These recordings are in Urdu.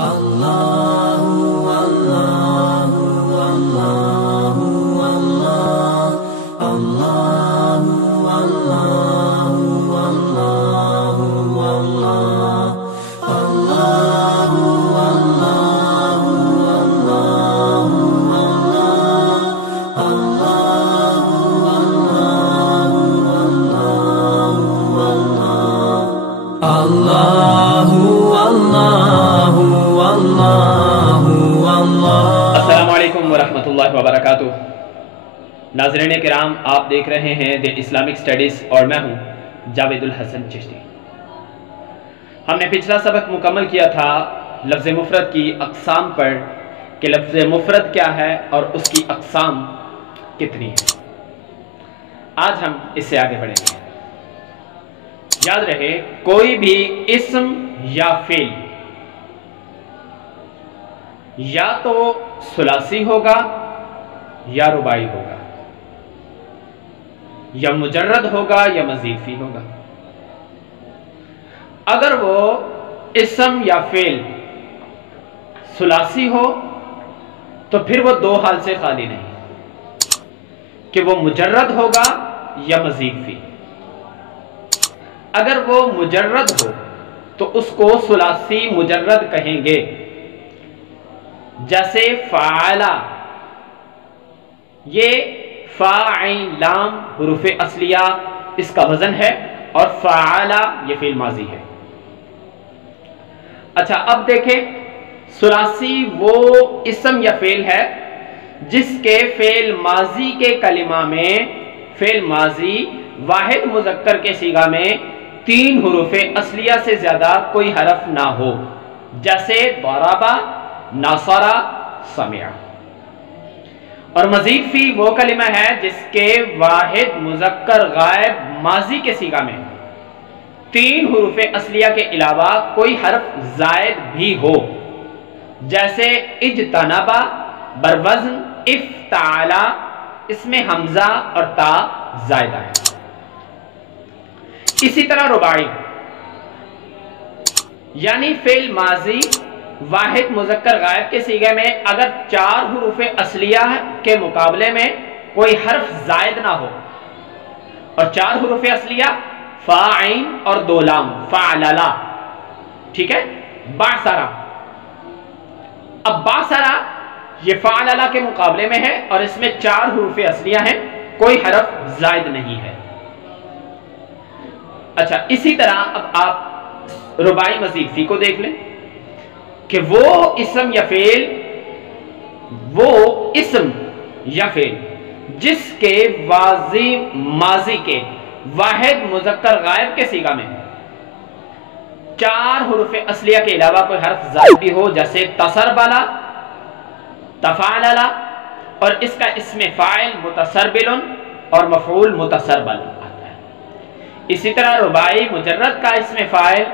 السلام علیکم ورحمۃ اللہ وبرکاتہ۔ ناظرین کرام، آپ دیکھ رہے ہیں دی اسلامک اسٹڈیز اور میں ہوں جاوید الحسن چشتی۔ ہم نے پچھلا سبق مکمل کیا تھا لفظ مفرد کی اقسام پر کہ لفظ مفرد کیا ہے اور اس کی اقسام کتنی ہیں۔ آج ہم اس سے آگے بڑھیں گے۔ یاد رہے، کوئی بھی اسم یا فعل یا تو ثلاثی ہوگا یا رباعی ہوگا، یا مجرد ہوگا یا مزید فی ہوگا۔ اگر وہ اسم یا فعل ثلاثی ہو تو پھر وہ دو حال سے خالی نہیں کہ وہ مجرد ہوگا یا مزید فی۔ اگر وہ مجرد ہو تو اس کو ثلاثی مجرد کہیں گے، جیسے فعلا، یہ فا عین لام حروف اصلیہ اس کا وزن ہے، اور فعلا یہ فعل ماضی ہے۔ اچھا، اب دیکھیں، ثلاثی وہ اسم یا فعل ہے جس کے فعل ماضی کے کلمہ میں فعل ماضی واحد مذکر کے صیغہ میں 3 حروف اصلیہ سے زیادہ کوئی حرف نہ ہو، جیسے ضربا، نصرا، سمع۔ اور مزید فی وہ کلمہ ہے جس کے واحد مذکر غائب ماضی کے صیغہ میں 3 حروف اصلیہ کے علاوہ کوئی حرف زائد بھی ہو، جیسے اجتنبا بروزن افتعلا، اس میں حمزہ اور تا زائدہ ہے۔ اسی طرح رباعی، یعنی فعل ماضی واحد مذکر غائب کے صیغے میں اگر 4 حروف اصلیہ کے مقابلے میں کوئی حرف زائد نہ ہو، اور 4 حروف اصلیہ فا عین اور 2 لام، فعللا، ٹھیک ہے، بعثرا۔ اب بعثرا یہ فعللا کے مقابلے میں ہے اور اس میں 4 حروف اصلیہ ہیں، کوئی حرف زائد نہیں ہے۔ اچھا، اسی طرح اب آپ رباعی مزید فی کو دیکھ لیں کہ وہ اسم یا فعل جس کے ماضی کے واحد مذکر غائب کے صیغہ میں 4 حروف اصلیہ کے علاوہ کوئی حرف زائد بھی ہو، جیسے تسربلا، تفعللا، اور اس کا اسم فاعل متسربل اور مفعول متسربل آتا ہے۔ اسی طرح رباعی مجرد کا اسم فاعل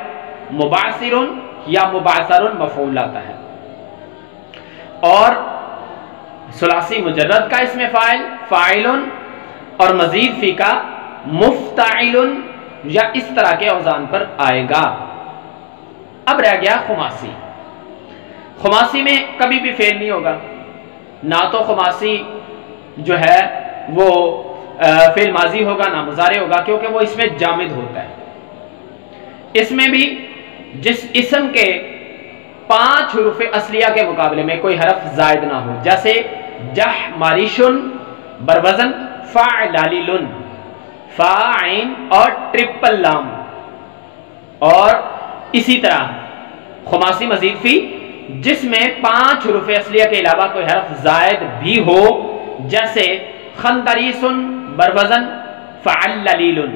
مبعثر یا مبعثر مفعول آتا ہے، اور ثلاثی مجرد کا اسم فاعل فاعل اور مزید فی کا مفتعل یا اس طرح کے اوزان پر آئے گا۔ اب رہ گیا خماسی۔ خماسی میں کبھی بھی فعل نہیں ہوگا، نہ تو خماسی جو ہے وہ فعل ماضی ہوگا نہ مضارع ہوگا، کیونکہ وہ اس میں جامد ہوتا ہے۔ اس میں بھی جس اسم کے 5 حروف اصلیہ کے مقابلے میں کوئی حرف زائد نہ ہو، جیسے جحمریشن بروزن فعلالیلن، فا عین اور ٹرپل لام، اور اسی طرح خماسی مزید فی جس میں 5 حروف اصلیہ کے علاوہ کوئی حرف زائد بھی ہو، جیسے خندریسن بروزن فعللیلن،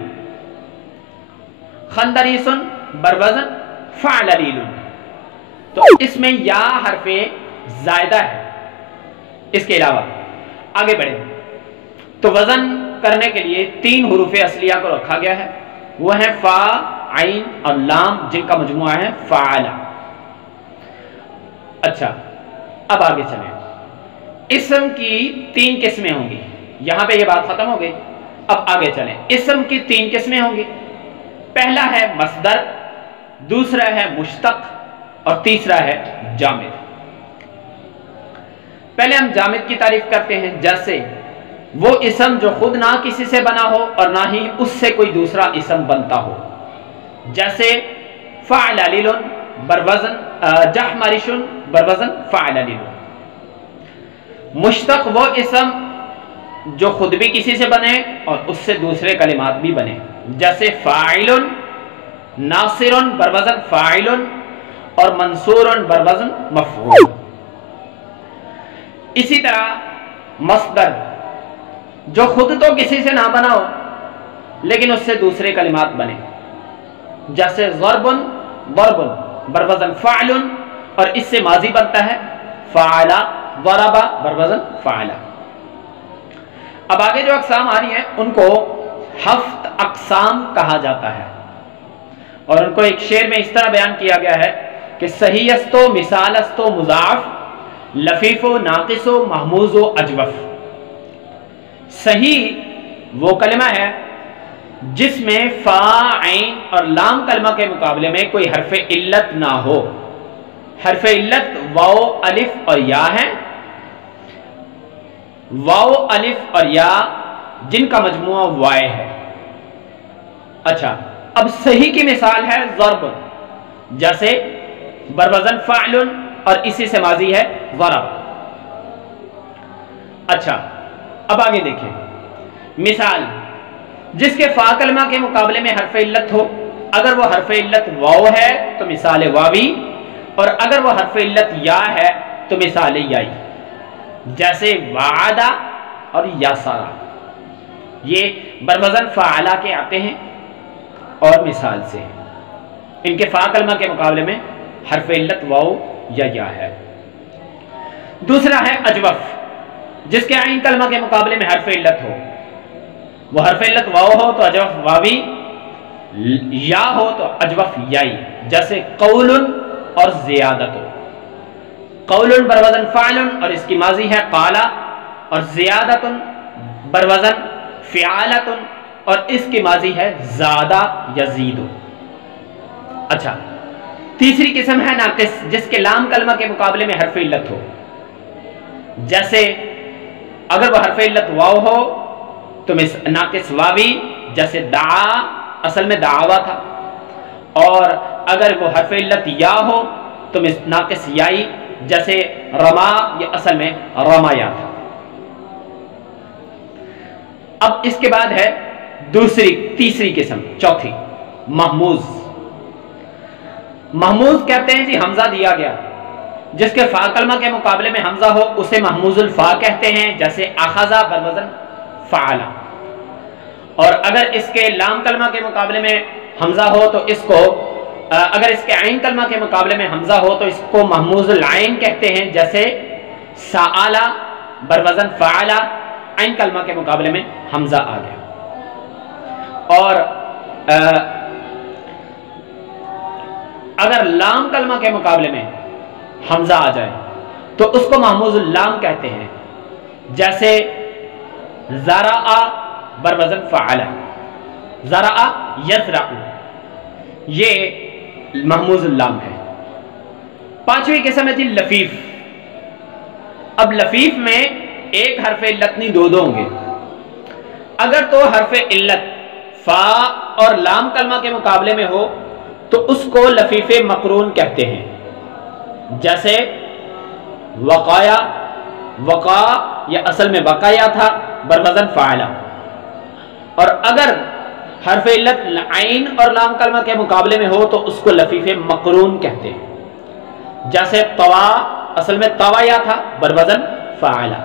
خندریسن بروزن فعللیلن۔ تو اس میں یا حرف زائدہ ہے۔ اس کے علاوہ آگے بڑھیں تو وزن کرنے کے لیے 3 حروف اصلیہ کو رکھا گیا ہے، وہ ہیں فا، عین اور لام، جن کا مجموعہ ہے فعلا۔ اچھا، اب آگے چلیں۔ اسم کی 3 قسمیں ہوں گی، یہاں پہ یہ بات ختم ہو گئی۔ اب آگے چلیں، اسم کی 3 قسمیں ہوں گی۔ پہلا ہے مصدر، دوسرا ہے مشتق، اور تیسرا ہے جامد۔ پہلے ہم جامد کی تعریف کرتے ہیں، جیسے وہ اسم جو خود نہ کسی سے بنا ہو اور نہ ہی اس سے کوئی دوسرا اسم بنتا ہو، جیسے فعل لیل بروزن جحمرش بروزن فعل لیل۔ مشتق وہ اسم جو خود بھی کسی سے بنے اور اس سے دوسرے کلمات بھی بنے، جیسے فاعل ناصر بروزن فاعل اور منصور بروزن مفعول۔ اسی طرح مصدر جو خود تو کسی سے نہ بنا ہو لیکن اس سے دوسرے کلمات بنے، جیسے ضرب ضرب بروزن فعل اور اس سے ماضی بنتا ہے فعل ضرب بروزن فعل۔ اب آگے جو اقسام آ رہی ہیں ان کو 7 اقسام کہا جاتا ہے، اور ان کو ایک شعر میں اس طرح بیان کیا گیا ہے کہ صحیح است و مثال است و مضاعف، لفیف و ناقص و محموز و اجوف۔ صحیح وہ کلمہ ہے جس میں فا عین اور لام کلمہ کے مقابلے میں کوئی حرف علت نہ ہو۔ حرف علت واو الف اور یا ہے، واو الف اور یا جن کا مجموعہ وائے ہے۔ اچھا، اب صحیح کی مثال ہے ضرب، جیسے بروزن فعل اور اسی سے ماضی ہے ضرب۔ اچھا، اب آگے دیکھیں مثال جس کے فا کلمہ کے مقابلے میں حرف علت ہو، اگر وہ حرف علت واو ہے تو مثال واوی، اور اگر وہ حرف علت یا ہے تو مثال یائی، جیسے وعدہ اور یاسارا۔ یہ بروزن فعلا کے آتے ہیں اور مثال سے ان کے فا کلمہ کے مقابلے میں حرف علت واو یا ہے۔ دوسرا ہے اجوف، جس کے عین کلمہ کے مقابلے میں حرف علت ہو، وہ حرف علت واو ہو تو اجوف واوی، یا ہو تو اجوف یائی، جیسے قول اور زیادت۔ قول بروزن فعل اور اس کی ماضی ہے قالا، اور زیادت بروزن فعالت اور اس کی ماضی ہے زادہ یزید۔ اچھا، تیسری قسم ہے ناقص، جس کے لام کلمہ کے مقابلے میں حرف علت ہو، جیسے اگر وہ حرف علت واو ہو تو ناقص واوی، جیسے دعا اصل میں دعوا تھا، اور اگر وہ حرف علت یا ہو تو ناقص یائی، جیسے رما یہ اصل میں رمایا تھا۔ اب اس کے بعد ہے تیسری قسم، چوتھی محموز۔ محموز کہتے ہیں جی حمزہ دیا گیا، جس کے فا کلمہ کے مقابلے میں حمزہ ہو اسے محموز الفا کہتے ہیں، جیسے اخذا بروزن فعلا، اور اگر اس کے لام کلمہ کے مقابلے میں حمزہ ہو تو اس کو اگر اس کے عین کلمہ کے مقابلے میں حمزہ ہو تو اس کو محموز العین kehتے ہیں، جیسے سآلا بروزن فعلا، عین کلمہ کے مقابلے میں حمزہ آ گیا۔ اور اگر لام کلمہ کے مقابلے میں حمزہ آ جائے تو اس کو محموز اللام کہتے ہیں، جیسے زرع بروزن فعلا، زرع یزرع، یہ محموز اللام ہے۔ پانچویں قسم ہے جی لفیف۔ اب لفیف میں ایک حرف علت نہیں، دو ہوں گے۔ اگر تو حرف علت فا اور لام کلمہ کے مقابلے میں ہو تو اس کو لفیف مقرون کہتے ہیں، جیسے وقایا، وقا یا اصل میں وقایا تھا بروزن فعلا، اور اگر حرف علت عین اور لام کلمہ کے مقابلے میں ہو تو اس کو لفیف مقرون کہتے ہیں، جیسے طوا اصل میں طوایا تھا بروزن فعلا۔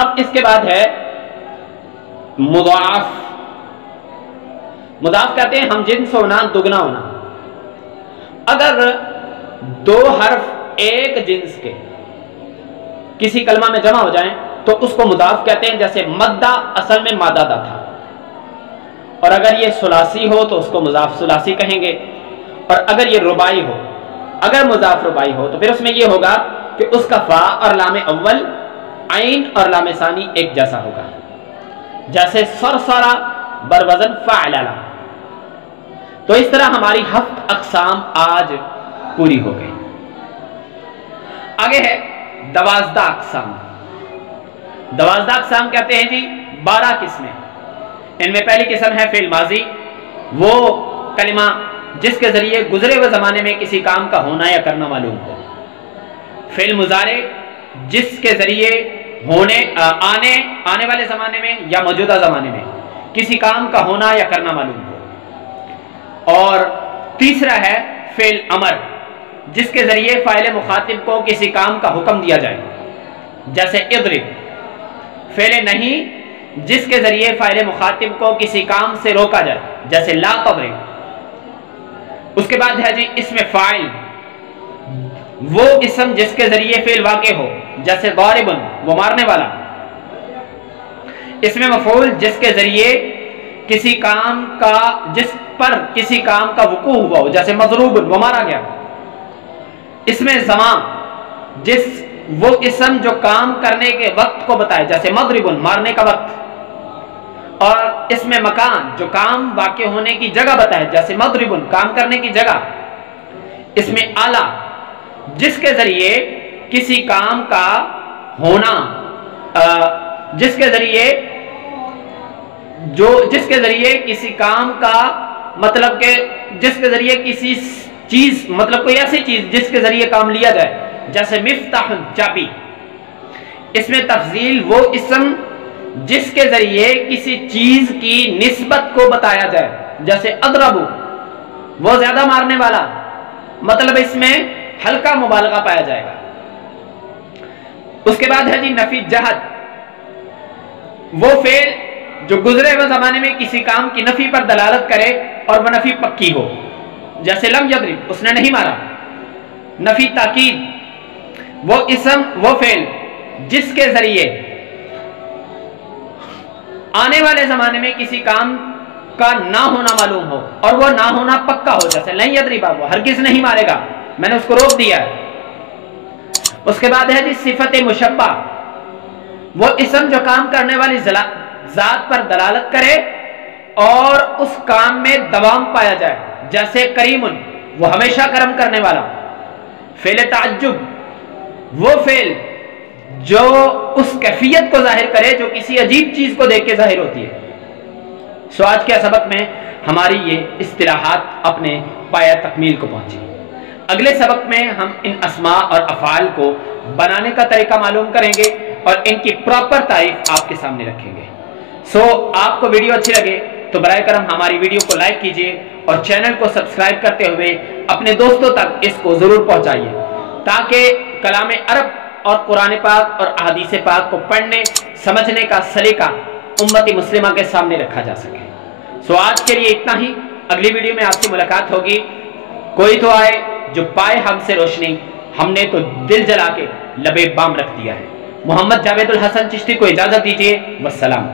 اب اس کے بعد ہے مضاعف۔ مضاعف کہتے ہیں ہم جنس ہونا، دگنا ہونا۔ اگر دو حرف ایک جنس کے کسی کلمہ میں جمع ہو جائیں تو اس کو مضاعف کہتے ہیں، جیسے مدہ اصل میں مادہ تھا، اور اگر یہ ثلاثی ہو تو اس کو مضاعف ثلاثی کہیں گے، اور اگر یہ رباعی ہو، اگر مضاعف رباعی ہو تو پھر اس میں یہ ہوگا کہ اس کا فا اور لام اول، عین اور لام ثانی ایک جیسا ہوگا، جیسے سرسرا بروزن فعللا۔ تو اس طرح ہماری 7 اقسام آج پوری ہو گئی۔ آگے ہے 12 اقسام۔ 12 اقسام کہتے ہیں جی 12 قسمیں۔ ان میں پہلی قسم ہے فعل ماضی، وہ کلمہ جس کے ذریعے گزرے ہوئے زمانے میں کسی کام کا ہونا یا کرنا معلوم ہو۔ فعل مضارع جس کے ذریعے آنے والے زمانے میں یا موجودہ زمانے میں کسی کام کا ہونا یا کرنا معلوم ہو۔ اور تیسرا ہے فعل امر جس کے ذریعے فاعل مخاطب کو کسی کام کا حکم دیا جائے، جیسے اضرب۔ فعل نہیں جس کے ذریعے فاعل مخاطب کو کسی کام سے روکا جائے، جیسے لا تضرب۔ اس کے بعد ہے جی اسم فاعل، وہ اسم جس کے ذریعے فعل واقع ہو، جیسے ضارب، وہ مارنے والا۔ اسم مفعول جس کے ذریعے جس پر کسی کام کا وقوع ہوا ہو، جیسے مضروب، وہ مارا گیا۔ اسم زمان وہ اسم جو کام کرنے کے وقت کو بتائے، جیسے مضرب، مارنے کا وقت۔ اور اسم مکان جو کام واقع ہونے کی جگہ بتائے، جیسے مضرب، کام کرنے کی جگہ۔ اسم آلہ جس کے ذریعے کسی کام کا ہونا، جس کے ذریعے کسی کام کا مطلب کہ جس کے ذریعے کسی چیز، مطلب کوئی ایسی چیز جس کے ذریعے کام لیا جائے، جیسے مفتاح، چابی۔ اس میں تفضیل وہ اسم جس کے ذریعے کسی چیز کی نسبت کو بتایا جائے، جیسے اضرب، وہ زیادہ مارنے والا، مطلب اس میں ہلکا مبالغہ پایا جائے گا۔ اس کے بعد ہے جی نفی جہد، وہ فعل جو گزرے ہوئے زمانے میں کسی کام کی نفی پر دلالت کرے اور وہ نفی پکی ہو، جیسے لم یضرب، اس نے نہیں مارا۔ نفی تاکید، وہ فعل جس کے ذریعے آنے والے زمانے میں کسی کام کا نہ ہونا معلوم ہو اور وہ نہ ہونا پکا ہو، جیسے لن یضرب، وہ ہرگز نہیں مارے گا، میں نے اس کو روک دیا ہے۔ اس کے بعد ہے جی صفت مشبہ، وہ اسم جو کام کرنے والی ذات پر دلالت کرے اور اس کام میں دوام پایا جائے، جیسے کریم، وہ ہمیشہ کرم کرنے والا۔ فعل تعجب، وہ فعل جو اس کیفیت کو ظاہر کرے جو کسی عجیب چیز کو دیکھ کے ظاہر ہوتی ہے۔ سو آج کے سبق میں ہماری یہ اصطلاحات اپنے پایہ تکمیل کو پہنچی۔ اگلے سبق میں ہم ان اسماء اور افعال کو بنانے کا طریقہ معلوم کریں گے اور ان کی پراپر تعریف آپ کے سامنے رکھیں گے۔ سو آپ کو ویڈیو اچھی لگے تو برائے کرم ہماری ویڈیو کو لائک کیجئے اور چینل کو سبسکرائب کرتے ہوئے اپنے دوستوں تک اس کو ضرور پہنچائیے، تاکہ کلام عرب اور قرآن پاک اور احادیث پاک کو پڑھنے سمجھنے کا سلیقہ امت مسلمہ کے سامنے رکھا جا سکے۔ سو آج کے لیے اتنا ہی، اگلی ویڈیو میں آپ سے ملاقات ہوگی۔ کوئی تو آئے جو پائے ہم سے روشنی، ہم نے تو دل جلا کے لبے بام رکھ دیا ہے۔ محمد جاوید الحسن چشتی کو اجازت دیجیے، والسلام۔